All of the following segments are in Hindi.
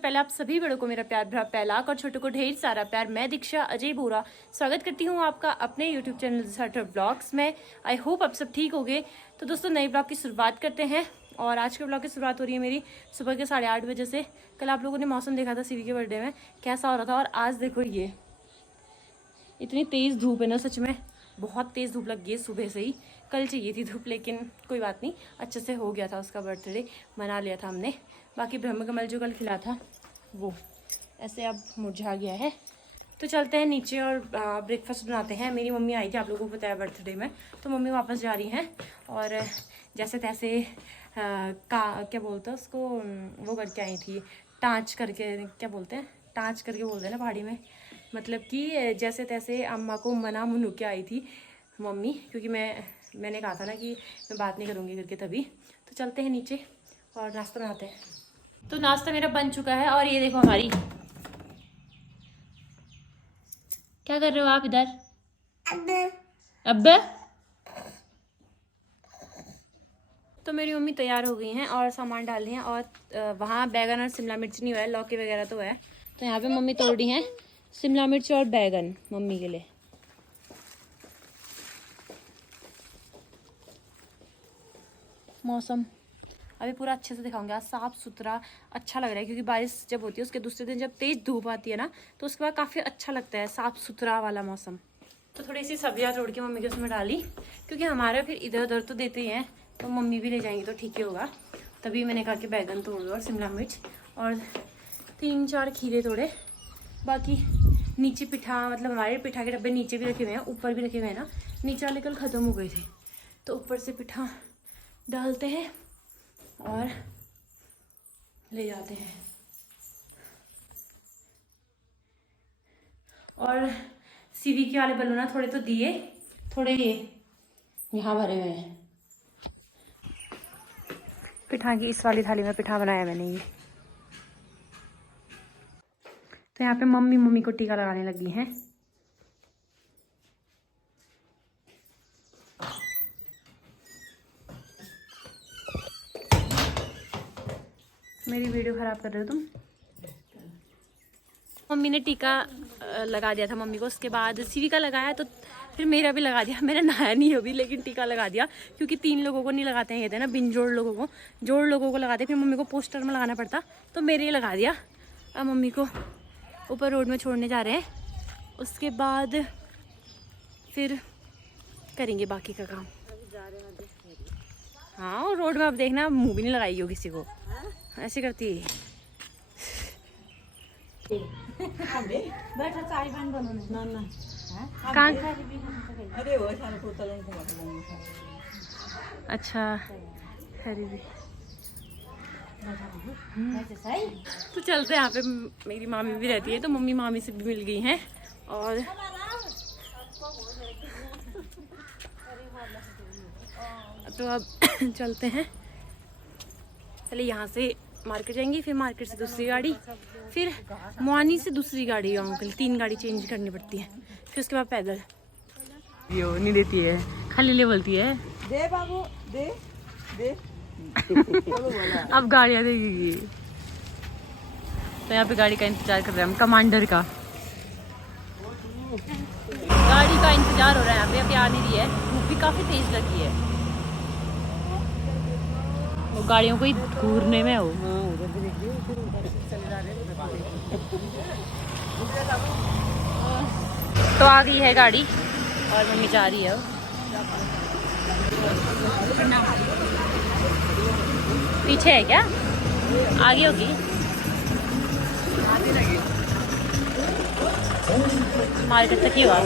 पहले आप सभी बड़ों को मेरा प्यार भरा पहलाक और छोटों को ढेर सारा प्यार। मैं दीक्षा अजय बोरा स्वागत करती हूँ आपका अपने यूट्यूब चैनल साटर ब्लॉग्स में। आई होप आप सब ठीक होंगे। तो दोस्तों नए ब्लॉग की शुरुआत करते हैं और आज के ब्लॉग की शुरुआत हो रही है मेरी सुबह के 8:30 बजे से। कल आप लोगों ने मौसम देखा था सीवी के बर्थडे में कैसा हो रहा था, और आज देखो ये इतनी तेज़ धूप है ना, सच में बहुत तेज़ धूप लग गई है सुबह से ही। कल चाहिए थी धूप, लेकिन कोई बात नहीं, अच्छे से हो गया था, उसका बर्थडे मना लिया था हमने। बाकी ब्रह्म कमल जो कल खिला था वो ऐसे अब मुरझा गया है। तो चलते हैं नीचे और ब्रेकफास्ट बनाते हैं। मेरी मम्मी आई थी, आप लोगों को बताया बर्थडे में, तो मम्मी वापस जा रही हैं और जैसे तैसे क्या बोलते हैं उसको, वो करके आई थी, टाँच करके, क्या बोलते हैं, टाँच करके बोलते हैं ना पहाड़ी में, मतलब कि जैसे तैसे अम्मा को मना मुनु के आई थी मम्मी, क्योंकि मैंने कहा था ना कि मैं बात नहीं करूँगी करके तभी। तो चलते हैं नीचे और नाश्ता बनाते हैं। तो नाश्ता मेरा बन चुका है और ये देखो हमारी, क्या कर रहे हो आप इधर? अब तो मेरी मम्मी तैयार हो गई हैं और सामान डाल रही हैं, और वहाँ बैगन और शिमला मिर्च नहीं हुआ है, लौकी वगैरह तो है। तो यहाँ पे मम्मी तोड़ रही हैं शिमला मिर्च और बैगन मम्मी के लिए। मौसम अभी पूरा अच्छे से दिखाऊंगी, आज साफ सुथरा अच्छा लग रहा है, क्योंकि बारिश जब होती है उसके दूसरे दिन जब तेज धूप आती है ना, तो उसके बाद काफ़ी अच्छा लगता है, साफ सुथरा वाला मौसम। तो थोड़ी सी सब्जियाँ तोड़ के मम्मी के उसमें डाली, क्योंकि हमारे फिर इधर उधर तो देते ही हैं, तो मम्मी भी ले जाएंगी तो ठीक ही होगा। तभी मैंने कहा कि बैगन तोड़ दो और शिमला मिर्च, और 3-4 खीरे तोड़े। बाकी नीचे पिठा, मतलब हमारे पिठा के डब्बे नीचे भी रखे हुए हैं, ऊपर भी रखे हुए हैं ना, नीचे वाले कल ख़त्म हो गए थे, तो ऊपर से पिठा डालते हैं और ले जाते हैं। और सीवी के वाले बलून थोड़े तो दिए, थोड़े ये यहाँ भरे हुए हैं। पिठा की इस वाली थाली में पिठा बनाया मैंने ये। तो यहाँ पे मम्मी को टीका लगाने लगी हैं। मेरी वीडियो खराब कर रहे हो तुम। मम्मी ने टीका लगा दिया था मम्मी को, उसके बाद सीवी का लगाया, तो फिर मेरा भी लगा दिया। मैंने नहाया नहीं अभी, लेकिन टीका लगा दिया, क्योंकि 3 लोगों को नहीं लगाते हैं, कहते हैं ना, बिन जोड़ लोगों को, जोड़ लोगों को लगाते, फिर मम्मी को पोस्टर में लगाना पड़ता, तो मेरे ही लगा दिया। अब मम्मी को ऊपर रोड में छोड़ने जा रहे हैं, उसके बाद फिर करेंगे बाकी का काम। हाँ, और रोड में अब देखना मुँह भी नहीं लगाई हो किसी को, ऐसे करती है। अच्छा हरी भी। तो चलते हैं, यहाँ पे मेरी मामी भी रहती है, तो मम्मी मामी से भी मिल गई हैं, और तो अब चलते हैं। पहले यहाँ से मार्केट जाएंगी, फिर मार्केट से दूसरी गाड़ी, फिर मुआनी से दूसरी गाड़ी गाँव के लिए, 3 गाड़ी चेंज करनी पड़ती है, फिर उसके बाद पैदल। ये वो नहीं देती है, खाली ले बोलती है दे बाबू दे दे। अब गाड़ियाँ देगी। तो यहाँ पे गाड़ी का इंतजार कर रहे हैं हम, कमांडर का गाड़ी का इंतजार हो रहा है यहाँ पे, अभी आ नहीं रही है, धूप भी काफ़ी तेज लगी है, वो गाड़ियों को ही घूरने में हो। तो आ गई है गाड़ी और मम्मी जा रही है, पीछे है क्या, आगे होगी, मार्केट तक ही हुआ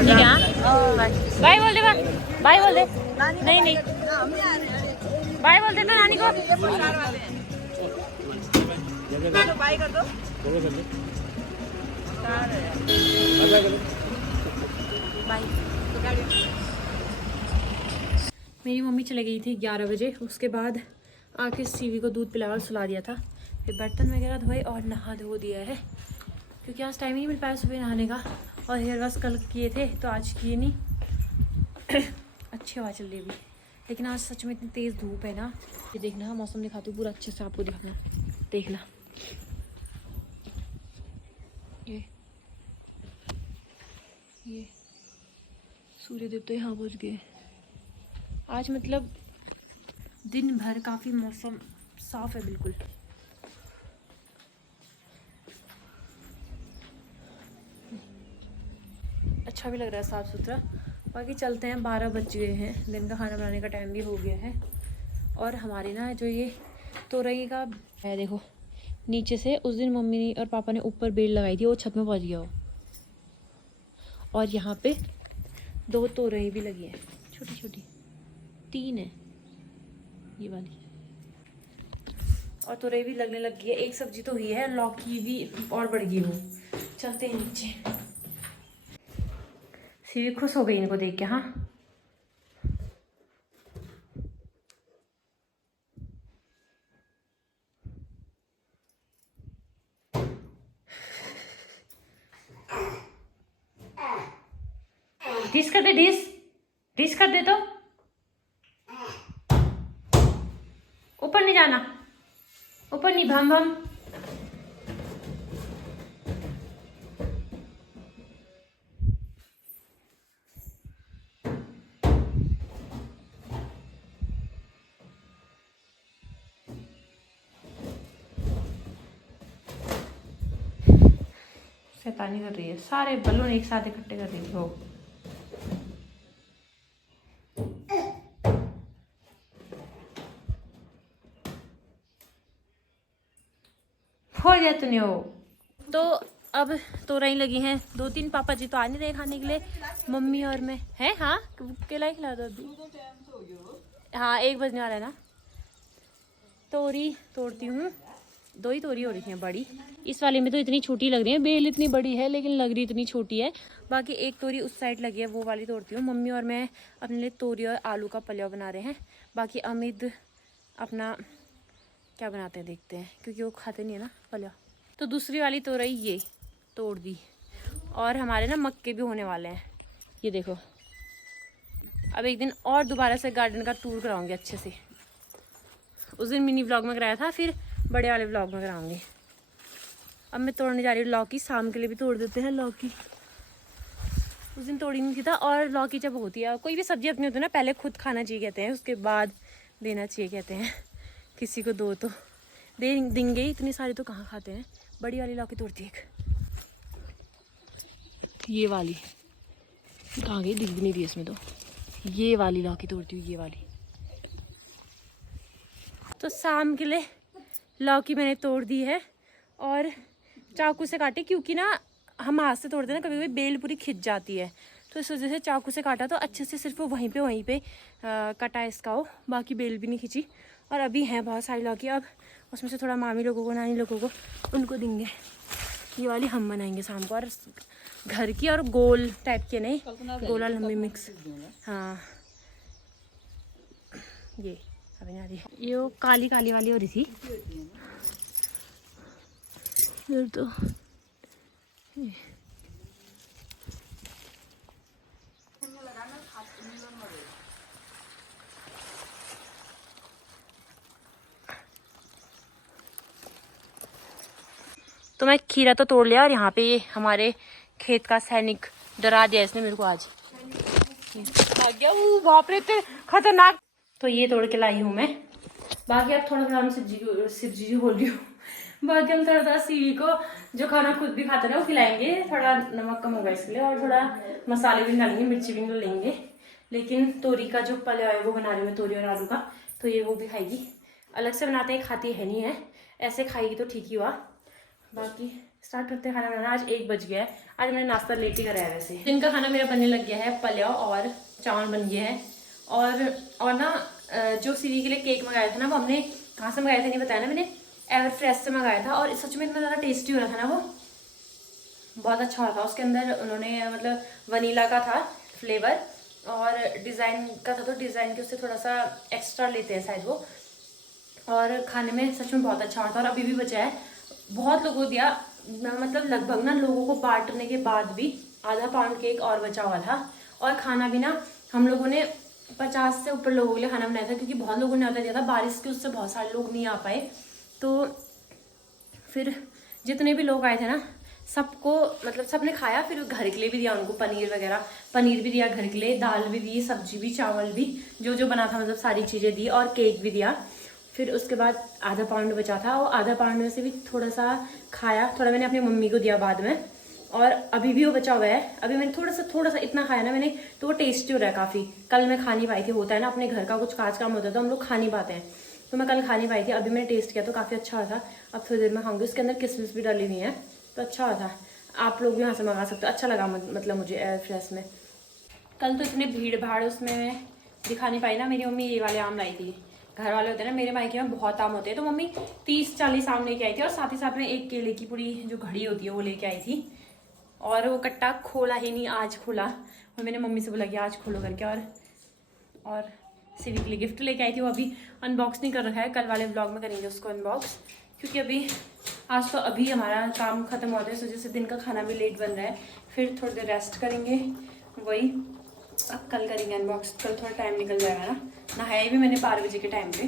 ठीक है। बाय बोल दे, बाय बोल दे, नहीं बाय बोल दे ना नानी को। बाय कर दो। बाय। मेरी मम्मी चले गई थी 11 बजे, उसके बाद आके सीवी को दूध पिलाकर सुला दिया था, फिर बर्तन वगैरह धोए और नहा धो दिया है, क्योंकि आज टाइम ही नहीं मिल पाया सुबह नहाने का, और हेयर वॉश कल किए थे तो आज किए नहीं। अच्छी हवा चल रही है अभी, लेकिन आज सच में इतनी तेज़ धूप है ना। ये देखना, मौसम दिखाती हूँ पूरा अच्छे से आपको दिखाना, देखना ये सूर्य देवता यहाँ पहुँच गए। आज मतलब दिन भर काफ़ी मौसम साफ है बिल्कुल। अच्छा भी लग रहा है, साफ़ सुथरा। बाकी चलते हैं, 12 बज गए हैं, दिन का खाना बनाने का टाइम भी हो गया है। और हमारे ना जो ये तोरई का है, देखो नीचे से उस दिन मम्मी और पापा ने ऊपर बेल लगाई थी, वो छत में पहुंच गया हो। और यहाँ पे 2 तोरई भी लगी है, छोटी छोटी 3 है ये वाली। और तोरई भी लगने लग गई है, एक सब्जी तो हुई है, लौकी भी और बढ़ गई हो। चलते हैं नीचे। सीवी खुश हो गई इनको देख के। हाँ डिश कर दे, डिश कर दे। तो ऊपर नहीं जाना, ऊपर नहीं, भम भम। शैतानी कर रही है, सारे बलून एक साथ इकट्ठे कर रही हो। हो जाए तो नहीं हो। तो अब तोरई लगी हैं 2-3, पापा जी तो आ नहीं रहे खाने के लिए, मम्मी और मैं हैं। हाँ केला ही खिला दो अभी। हाँ 1 बजने वाला है ना। तोरी तोड़ती हूँ, 2 ही तोरी हो रही हैं बड़ी। इस वाले में तो इतनी छोटी लग रही है, बेल इतनी बड़ी है लेकिन लग रही इतनी छोटी है। बाकी एक तोरी उस साइड लगी है, वो वाली तोड़ती हूँ। मम्मी और मैं अपने लिए तोरी और आलू का पलिया बना रहे हैं। बाकी अमित अपना क्या बनाते हैं देखते हैं, क्योंकि वो खाते नहीं है ना पलिया। तो दूसरी वाली तोरई ये तोड़ दी। और हमारे ना मक्के भी होने वाले हैं, ये देखो। अब एक दिन और दोबारा से गार्डन का टूर कराऊंगी अच्छे से। उस दिन मिनी व्लॉग में कराया था, फिर बड़े वाले व्लॉग में कराऊंगी। अब मैं तोड़ने जा रही हूँ लौकी, शाम के लिए भी तोड़ देते हैं लौकी। उस दिन तोड़ी नहीं थी था। और लौकी जब होती है, कोई भी सब्जी अपनी होती है ना, पहले खुद खाना चाहिए कहते हैं, उसके बाद देना चाहिए कहते हैं। किसी को दो तो दे देंगे, इतनी सारी तो कहाँ खाते हैं। बड़ी वाली लौकी तोड़ती है एक, ये वाली कहाँ गई, दिख भी नहीं रही इसमें तो। ये वाली लौकी तोड़ती हूँ, ये वाली। तो शाम के लिए लौकी मैंने तोड़ दी है और चाकू से काटे, क्योंकि ना हम हाथ से तोड़ते हैं ना, कभी कभी बेल पूरी खिंच जाती है, तो इस वजह से चाकू से काटा तो अच्छे से सिर्फ वहीं पे कटा इसका हो, बाकी बेल भी नहीं खिंची। और अभी हैं बहुत सारी लौकी, अब उसमें से थोड़ा मामी लोगों को, नानी लोगों को, उनको देंगे। ये वाली हम बनाएंगे शाम को, और घर की और गोल टाइप के नहीं, गोला लंबी मिक्स। हाँ ये अभी आ रही है, ये वो काली काली वाली हो रही थी तो मैं खीरा तो तोड़ लिया। और यहाँ पे ये हमारे खेत का सैनिक डरा दिया इसने मेरे को आज। भाग गया वो, बाप रे इतने खतरनाक। तो ये तोड़ के लाई हूँ मैं। बाकी अब थोड़ा थोड़ा हम शिवजी बोल रही हूँ। बाकी हम थोड़ा थोड़ा सीवी को, जो खाना खुद भी खाते हैं वो खिलाएंगे। थोड़ा नमक कम होगा इसके लिए, और थोड़ा मसाले भी डालेंगे, मिर्ची भी लेंगे। लेकिन तोरी का जो पलिया है वो बना रही हूँ मैं, तोरी और आलू का, तो ये वो भी खाएगी। अलग से बनाते हैं, खाती है नहीं है, ऐसे खाएगी तो ठीक ही हुआ। बाकी स्टार्ट करते हैं खाना बनाना। आज 1 बज गया है, आज मैंने नाश्ता लेट ही कराया। वैसे दिन का खाना मेरा बनने लग गया है, पलिया और चावल बन गया है। और ना जो सीरी के लिए केक मंगाया था ना, वो हमने कहाँ से मंगाया था नहीं बताया ना मैंने, एवर फ्रेश से मंगाया था। और सच में इतना ज़्यादा टेस्टी हो रहा था ना, वो बहुत अच्छा हो रहा था। उसके अंदर उन्होंने मतलब वनीला का था फ्लेवर, और डिज़ाइन का था, तो डिज़ाइन के उससे थोड़ा सा एक्स्ट्रा लेते हैं शायद वो। और खाने में सच में बहुत अच्छा हो रहा था। और अभी भी बचा है, बहुत लोगों को दिया, मतलब लगभग ना लोगों को बांटने के बाद भी आधा पाउंड केक और बचा हुआ था। और खाना भी ना हम लोगों ने 50 से ऊपर लोगों के लिए खाना बनाया था, क्योंकि बहुत लोगों ने ऑर्डर दिया था, बारिश की उससे बहुत सारे लोग नहीं आ पाए। तो फिर जितने भी लोग आए थे ना, सबको मतलब सबने खाया, फिर घर के लिए भी दिया उनको पनीर वगैरह, पनीर भी दिया घर के लिए, दाल भी दी, सब्जी भी, चावल भी, जो जो बना था मतलब सारी चीज़ें दी, और केक भी दिया। फिर उसके बाद आधा पाउंड बचा था, और आधा पाउंड में से भी थोड़ा सा खाया, थोड़ा मैंने अपनी मम्मी को दिया बाद में, और अभी भी वो बचा हुआ है। अभी मैंने थोड़ा सा इतना खाया ना मैंने, तो वो टेस्टी हो रहा है काफ़ी। कल मैं खा नहीं पाई थी, होता है ना अपने घर का कुछ काज काम होता है तो हम लोग खा नहीं पाते हैं, तो मैं कल खा नहीं पाई थी। अभी मैंने टेस्ट किया तो काफ़ी अच्छा हुआ था। अब थोड़ी देर में खाऊंगी। उसके अंदर किशमिश भी डाली हुई है, तो अच्छा हुआ था। आप लोग भी यहाँ से मंगा सकते हो, अच्छा लगा मतलब मुझे एयर फ्रेश में। कल तो इतनी भीड़ भाड़ उसमें मैं दिखा नहीं पाई ना। मेरी मम्मी ये वाले आम लाई थी, घर वाले होते हैं ना, मेरे मायके में बहुत आम होते हैं, तो मम्मी 30-40 आम लेके आई थी, और साथ ही साथ में एक केले की पूरी जो घड़ी होती है वो लेके आई थी। और वो कट्टा खोला ही नहीं, आज खोला, और मैंने मम्मी से बोला कि आज खोलो करके। और सिवी के लिए गिफ्ट लेके आई थी, वो अभी अनबॉक्स नहीं कर रखा है, कल वाले ब्लॉग में करेंगे उसको अनबॉक्स, क्योंकि अभी आज तो अभी हमारा काम खत्म होता है, इस वजह से दिन का खाना भी लेट बन रहा है। फिर थोड़ी देर रेस्ट करेंगे, वही अब कल करेंगे अनबॉक्स। कल थोड़ा टाइम निकल जाएगा ना, नहाया भी मैंने 12 बजे के टाइम पे।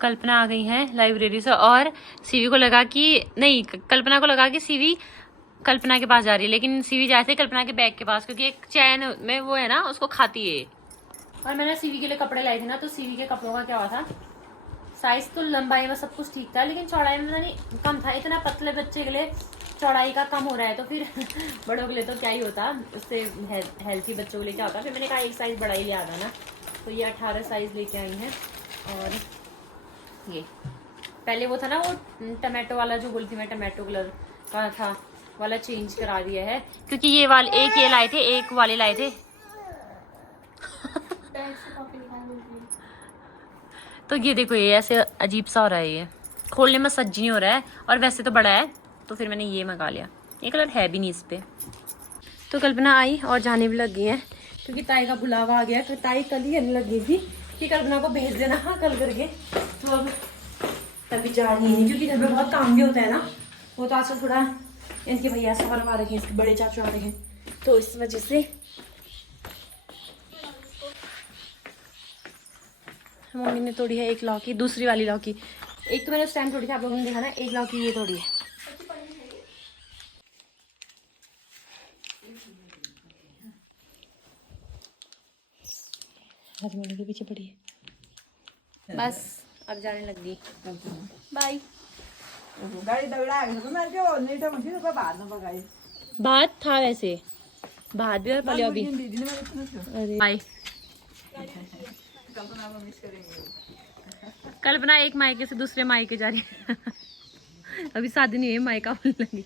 कल्पना आ गई है लाइब्रेरी से, और सीवी को लगा कि नहीं, कल्पना को लगा कि सीवी कल्पना के पास जा रही है, लेकिन सीवी जाते कल्पना के बैग के पास, क्योंकि एक चैन में वो है ना, उसको खाती है। और मैंने सीवी के लिए कपड़े लाए थे ना, तो सीवी के कपड़ों का क्या हुआ था, साइज तो लंबाई में सब कुछ ठीक था, लेकिन चौड़ाई में नहीं कम था। इतना पतले बच्चे के लिए चौड़ाई का कम हो रहा है, तो फिर बड़ों के लिए तो क्या ही होता, उससे हेल्थी बच्चों के लिए क्या होता। फिर मैंने कहा एक साइज बड़ा ही ले आता ना, तो ये 18 साइज लेके आई हैं। और ये पहले वो था ना, वो टमाटो वाला जो बोली थी मैं, टमाटो कलर का था वाला, चेंज करा दिया है, क्योंकि ये वाले एक ये लाए थे, एक वाले लाए थे। तो ये देखो, ये ऐसे अजीब सा हो रहा है, ये खोलने में सज्जी नहीं हो रहा है, और वैसे तो बड़ा है, तो फिर मैंने ये मंगा लिया। ये कलर है भी नहीं इस पे। तो कल्पना आई और जाने भी लग गई है, क्योंकि ताई का बुलावा आ गया। तो ताई कल ही आने लगी थी कि कल्पना को भेज देना, हाँ कल करके, तो अब तभी जा रही है, क्योंकि घर में बहुत काम भी होता है ना। वो तो आजकल थोड़ा इनके भैया सब आ रखे हैं, इसके बड़े चाचू आ रहे हैं, तो इस वजह से मम्मी ने तोड़ी है एक लौकी, दूसरी वाली लौकी। एक तो मैंने उस टाइम तोड़ी थी, आप लोगों ने देखा ना, एक लौकी ये तोड़ी है। हस्बैंड के पीछे पड़ी है। बस अब जाने लग गई, बाय। भात था वैसे, भात भी और पलिया भी। अरे बाय। कल्पना एक मायके से दूसरे मायके जा रही है। अभी शादी नहीं हुई, मायका बोलने लगी।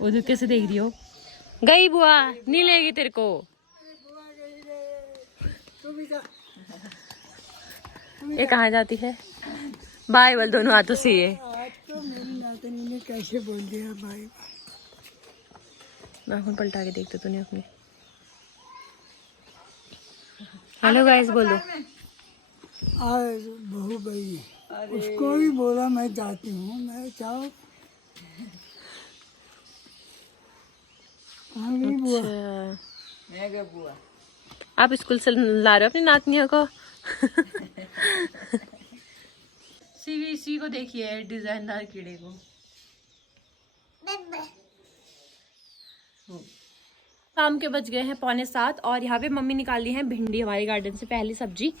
वो जो कैसे देख रही हो, गई बुआ नहीं लेगी तेरे को। ये कहाँ जाती है, बाय बोल दोनों हाथों से। ये तो मेरी नातनी ने कैसे बोल दिया बाय। नाखून पलटा के देखते तूने अपने। हेलो गाइस बोलो। आज बहू गई, उसको भी बोला मैं जाती हूँ, मैं जाओ। अच्छा, आप स्कूल से ला रहे हो अपनी नातनियों को। सीवी को देखिए, डिजाइनदार कीड़े को। शाम के बज गए हैं 6:45, और यहाँ पे मम्मी निकाली है भिंडी, हमारे गार्डन से पहली सब्जी।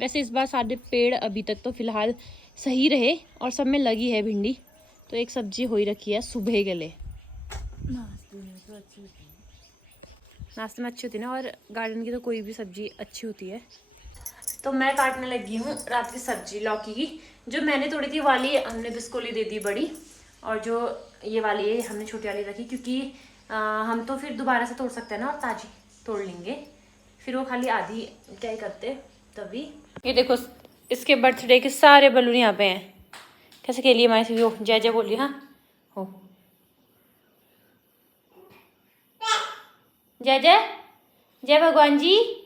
वैसे इस बार सारे पेड़ अभी तक तो फिलहाल सही रहे, और सब में लगी है भिंडी, तो एक सब्जी हो ही रखी है सुबह के लिए। नाश्ते में अच्छी होती है ना, और गार्डन की तो कोई भी सब्जी अच्छी होती है। तो मैं काटने लगी हूँ रात की सब्जी लौकी की। जो मैंने तोड़ी थी वाली हमने बिस्कोली दे दी बड़ी, और जो ये वाली है हमने छोटी वाली रखी, क्योंकि हम तो फिर दोबारा से तोड़ सकते हैं ना, और ताजी तोड़ लेंगे, फिर वो खाली आधी क्या ही करते तभी। ये देखो, इसके बर्थडे के सारे बलून यहाँ पे हैं। कैसे खेलिए हमारे से, हो जय जय बोलिए, हाँ हो जय जय, जय भगवान जी।